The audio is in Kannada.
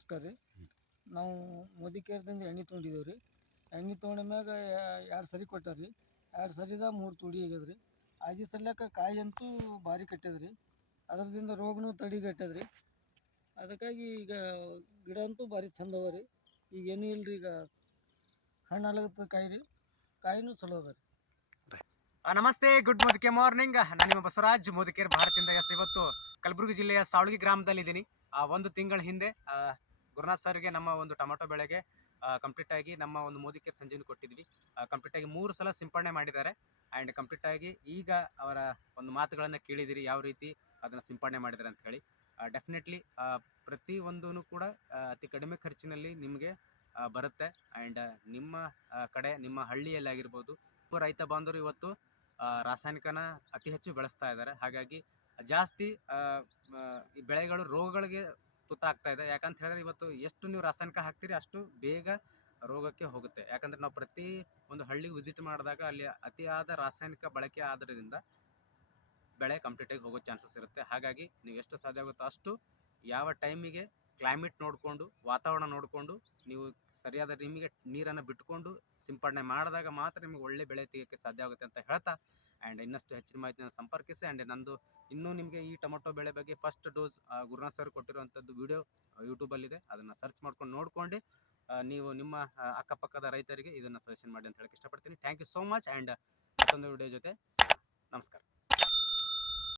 ನಮಸ್ಕಾರ ರೀ. ನಾವು ಮೋದಿಕೇರ್ದಿಂದ ಎಣ್ಣೆ ತೊಗೊಂಡಿದ್ದೀವಿ ರೀ. ಎಣ್ಣೆ ತೊಗೊಂಡ ಮ್ಯಾಗ 2 ಸರಿ ಕೊಟ್ಟಾರ ರೀ. 2 ಸರಿದಾಗ 3 ತುಡಿ ಆಗ್ಯದ ರೀ. ಆಗಿ ಸಲ್ಯಾಕ ಕಾಯಿ ಅಂತೂ ಭಾರಿ ಕಟ್ಟ್ಯದ ರೀ. ಅದರದಿಂದ ರೋಗನೂ ತಡೆಗಟ್ಟದ ರೀ. ಅದಕ್ಕಾಗಿ ಈಗ ಗಿಡ ಅಂತೂ ಭಾರಿ ಚಂದ ಅವ ರೀ. ಈಗ ಏನೂ ಇಲ್ಲ ರೀ, ಈಗ ಹಣ್ಣು ಆಲಗತ್ತದ ಕಾಯಿ ರೀ. ಕಾಯಿನೂ ಚಲೋ ಅದ ರೀ. ನಮಸ್ತೆ, ಗುಡ್ ಮೋದಿಕೆ ಮಾರ್ನಿಂಗ್. ನಾನು ನಿಮ್ಮ ಬಸವರಾಜ್ ಮೋದಿಕೇರ್ ಭಾರತದಿಂದ. ಇವತ್ತು ಕಲಬುರಗಿ ಜಿಲ್ಲೆಯ ಸಾವಳಗಿ ಗ್ರಾಮದಲ್ಲಿ ಇದ್ದೀನಿ. 1 ತಿಂಗಳ ಹಿಂದೆ ಗುರುನಾಥ್ ಸರ್ಗೆ ನಮ್ಮ ಒಂದು ಟೊಮೆಟೊ ಬೆಳೆಗೆ ಕಂಪ್ಲೀಟ್ ಆಗಿ ನಮ್ಮ ಒಂದು ಮೋದಿಕೇರ್ ಸಂಜೀವಿನಿ ಕೊಟ್ಟಿದ್ವಿ. ಕಂಪ್ಲೀಟ್ ಆಗಿ 3 ಸಲ ಸಿಂಪಡಣೆ ಮಾಡಿದ್ದಾರೆ. ಆ್ಯಂಡ್ ಕಂಪ್ಲೀಟ್ ಆಗಿ ಈಗ ಅವರ ಒಂದು ಮಾತುಗಳನ್ನು ಕೇಳಿದಿರಿ, ಯಾವ ರೀತಿ ಅದನ್ನು ಸಿಂಪಡಣೆ ಮಾಡಿದ್ದಾರೆ ಅಂತ ಹೇಳಿ. ಡೆಫಿನೆಟ್ಲಿ ಪ್ರತಿ ಒಂದೂ ಕೂಡ ಅತಿ ಕಡಿಮೆ ಖರ್ಚಿನಲ್ಲಿ ನಿಮಗೆ ಬರುತ್ತೆ. ಆ್ಯಂಡ್ ನಿಮ್ಮ ಕಡೆ ನಿಮ್ಮ ಹಳ್ಳಿಯಲ್ಲಿ ಆಗಿರ್ಬೋದು, ರೈತ ಬಾಂಧವರು ಇವತ್ತು ರಾಸಾಯನಿಕನ ಅತಿ ಹೆಚ್ಚು ಬೆಳೆಸ್ತಾ ಇದ್ದಾರೆ. ಹಾಗಾಗಿ ಜಾಸ್ತಿ ಈ ಬೆಳೆಗಳು ರೋಗಗಳಿಗೆ ತುತ್ತಾಗ್ತಾ ಇದೆ. ಯಾಕಂತ ಹೇಳಿದ್ರೆ ಇವತ್ತು ಎಷ್ಟು ನೀವು ರಾಸಾಯನಿಕ ಹಾಕ್ತೀರಿ ಅಷ್ಟು ಬೇಗ ರೋಗಕ್ಕೆ ಹೋಗುತ್ತೆ. ಯಾಕಂದರೆ ನಾವು ಪ್ರತಿ ಒಂದು ಹಳ್ಳಿಗೆ ವಿಸಿಟ್ ಮಾಡಿದಾಗ ಅಲ್ಲಿ ಅತಿಯಾದ ರಾಸಾಯನಿಕ ಬಳಕೆ ಆದ್ರಿಂದ ಬೆಳೆ ಕಂಪ್ಲೀಟಾಗಿ ಹೋಗೋ ಚಾನ್ಸಸ್ ಇರುತ್ತೆ. ಹಾಗಾಗಿ ನೀವು ಎಷ್ಟು ಸಾಧ್ಯ ಆಗುತ್ತೋ ಅಷ್ಟು ಯಾವ ಟೈಮಿಗೆ ಕ್ಲೈಮೇಟ್ ನೋಡಿಕೊಂಡು, ವಾತಾವರಣ ನೋಡಿಕೊಂಡು ನೀವು ಸರಿಯಾದ ನಿಮಗೆ ನೀರನ್ನು ಬಿಟ್ಕೊಂಡು ಸಿಂಪಡಣೆ ಮಾಡಿದಾಗ ಮಾತ್ರ ನಿಮಗೆ ಒಳ್ಳೆ ಬೆಳೆ ತೆಗೆಯೋಕ್ಕೆ ಸಾಧ್ಯ ಆಗುತ್ತೆ ಅಂತ ಹೇಳ್ತಾ, ಆ್ಯಂಡ್ ಇನ್ನಷ್ಟು ಹೆಚ್ಚಿನ ಮಾಹಿತಿಯನ್ನು ಸಂಪರ್ಕಿಸಿ. ಆ್ಯಂಡ್ ನಂದು ಇನ್ನೂ ನಿಮಗೆ ಈ ಟೊಮೊಟೊ ಬೆಳೆ ಬಗ್ಗೆ ಫಸ್ಟ್ ಡೋಸ್ ಗುರುನಾಥ್ ಸರ್ ಕೊಟ್ಟಿರುವಂಥದ್ದು ವಿಡಿಯೋ ಯೂಟ್ಯೂಬಲ್ಲಿದೆ. ಅದನ್ನು ಸರ್ಚ್ ಮಾಡ್ಕೊಂಡು ನೋಡ್ಕೊಂಡು ನೀವು ನಿಮ್ಮ ಅಕ್ಕಪಕ್ಕದ ರೈತರಿಗೆ ಇದನ್ನು ಸಜೆಷನ್ ಮಾಡಿ ಅಂತ ಹೇಳಕ್ಕೆ ಇಷ್ಟಪಡ್ತೀನಿ. Thank you so much. And ಮತ್ತೊಂದು ವಿಡಿಯೋ ಜೊತೆ ನಮಸ್ಕಾರ.